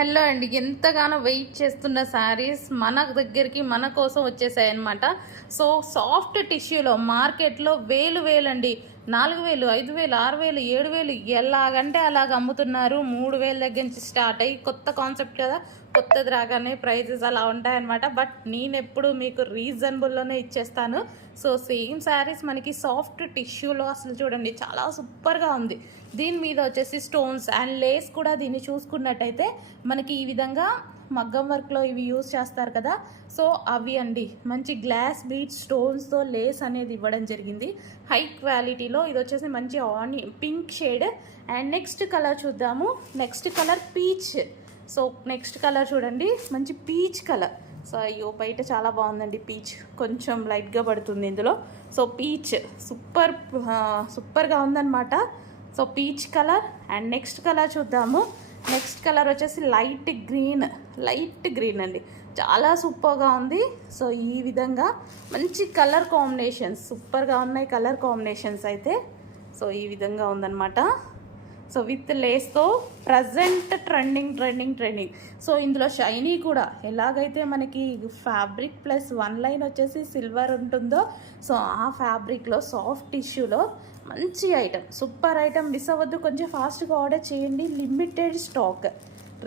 Hello అండి, ఎంతగానో wait చేస్తున్న శారీస్ మన దగ్గరికి మన కోసం వచ్చేసాయి అనమాట. సో సాఫ్ట్ టిష్యూలో మార్కెట్లో వేలండి, 4,000, 5,000, 6,000, 7,000 ఎలాగంటే అలాగ అమ్ముతున్నారు. 3,000 దగ్గర నుంచి స్టార్ట్ అయ్యి, కొత్త కాన్సెప్ట్ కదా, కొత్తది రాగానే ప్రైజెస్ అలా ఉంటాయన్నమాట. బట్ నేను ఎప్పుడు మీకు రీజనబుల్లోనే ఇచ్చేస్తాను. సో సేమ్ శారీస్ మనకి సాఫ్ట్ టిష్యూలో అసలు చూడండి చాలా సూపర్గా ఉంది. దీని మీద వచ్చేసి స్టోన్స్ అండ్ లేస్ కూడా దీన్ని చూసుకున్నట్టయితే మనకి ఈ విధంగా మగ్గం వర్క్లో ఇవి యూజ్ చేస్తారు కదా, సో అవి అండి మంచి గ్లాస్ బీట్ స్టోన్స్తో లేస్ అనేది ఇవ్వడం జరిగింది. హై క్వాలిటీలో ఇది వచ్చేసి మంచి pink shade. And next colour చూద్దాము. Next colour peach. So next colour చూడండి, మంచి పీచ్ కలర్. సో అయ్యో బయట చాలా బాగుందండి, పీచ్ కొంచెం లైట్గా పడుతుంది ఇందులో. సో పీచ్ సూపర్గా ఉందన్నమాట. So peach colour. And next colour చూద్దాము. నెక్స్ట్ కలర్ వచ్చేసి లైట్ గ్రీన్ అండి, చాలా సూపర్గా ఉంది. సో ఈ విధంగా మంచి కలర్ కాంబినేషన్స్ సూపర్గా ఉన్నాయి. కలర్ కాంబినేషన్స్ అయితే సో ఈ విధంగా ఉందన్నమాట. సో విత్ లేస్తో ప్రజెంట్ ట్రెండింగ్. సో ఇందులో షైనీ కూడా ఎలాగైతే మనకి ఫ్యాబ్రిక్ ప్లస్ వన్ లైన్ వచ్చేసి సిల్వర్ ఉంటుందో, సో ఆ ఫ్యాబ్రిక్లో సాఫ్ట్ టిష్యూలో మంచి ఐటమ్, సూపర్ ఐటమ్. మిస్ అవ్వద్దు, కొంచెం ఫాస్ట్గా ఆర్డర్ చేయండి. లిమిటెడ్ స్టాక్,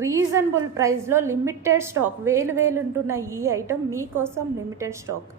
రీజనబుల్ ప్రైస్లో లిమిటెడ్ స్టాక్. వేలు ఉంటున్న ఈ ఐటమ్ మీకోసం లిమిటెడ్ స్టాక్.